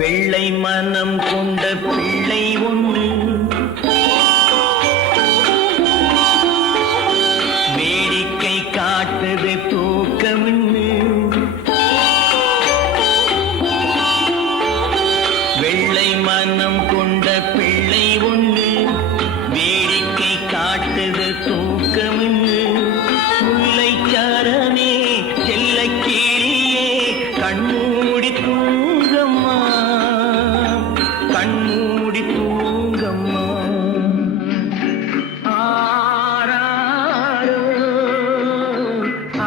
வெள்ளை மனம் கொண்ட பிள்ளை ஒன்று வேடிக்கை காட்டுது தூக்கமின்னு. வெள்ளை மனம் கொண்ட பிள்ளை ஒன்று வேடிக்கை காட்டுது தூக்கமின்னு. முல்லைச்சாரனே செல்ல கீழியே கண்மூடி தூங்கம்மா, கண்மூடி தூங்கம்மா. ஆராரோ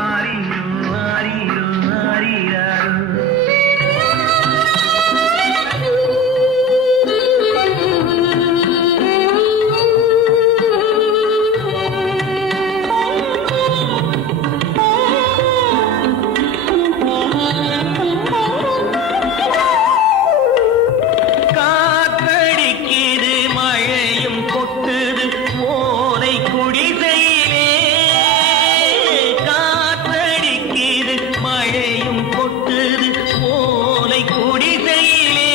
ஆரிரோ ஆரிரோ ஆரிராரோ. காத்தடிக்குது மழையும் கொட்டுது ஓலை குடிசையிலே. காத்தடிக்குது மழையும் கொட்டுது ஓலை குடிசையிலே.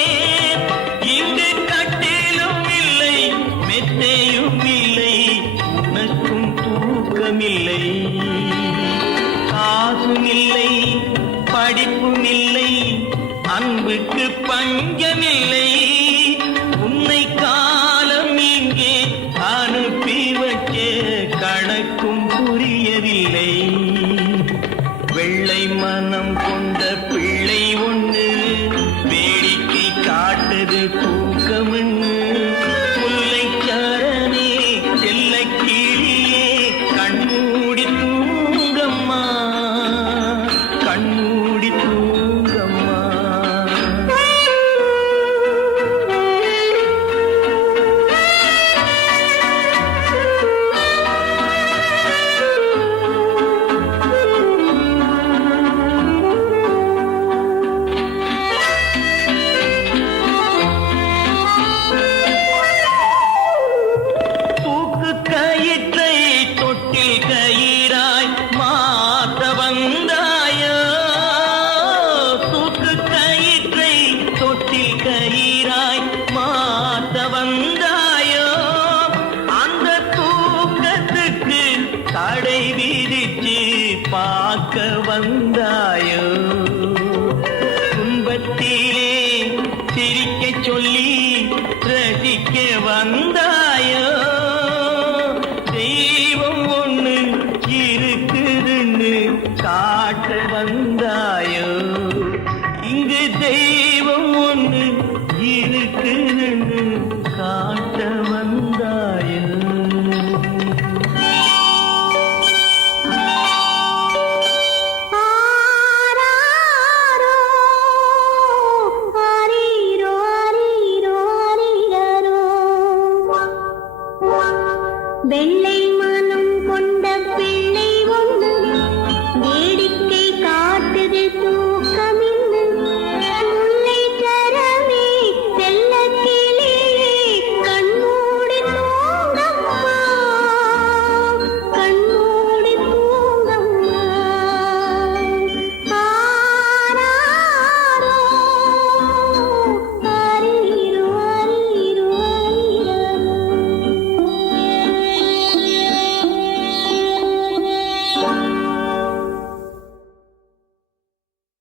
இங்கு கட்டிலும் இல்லை மெத்தையும் இல்லை, உனக்கும் தூக்கமில்லை. காசும் இல்லை படிப்பும் இல்லை, அன்புக்கு பஞ்சமில்லை. உன்னை காலம் இங்கே அனுப்பி வச்ச கணக்கும் புரியவில்லை. வெள்ளை மனம் கொண்ட பிள்ளை ஒன்று வேடிக்கை காட்டுது தூக்கமின்னு. முல்லைச்சாரனே செல்ல கீழியே கண்மூடி தூங்கம்மா, கண்மூடி தூங்கம்மா. தூக்கு கயிற்றை தொட்டில் கயிறாய் மாற்ற வந்தாயோ. தூக்கு கயிற்றை தொட்டில் கயிறாய் மாற்ற வந்தாயோ. அந்த தூக்கத்துக்கு தடை விதிச்சு பார்க்க வந்தாயோ. துன்பத்திலே சிரிக்க சொல்லி ரசிக்க வந்தாயோ. தெய்வம் ஒண்ணு இருக்குதுன்னு காட்ட வந்தாயோ. இங்கு தெய்வம்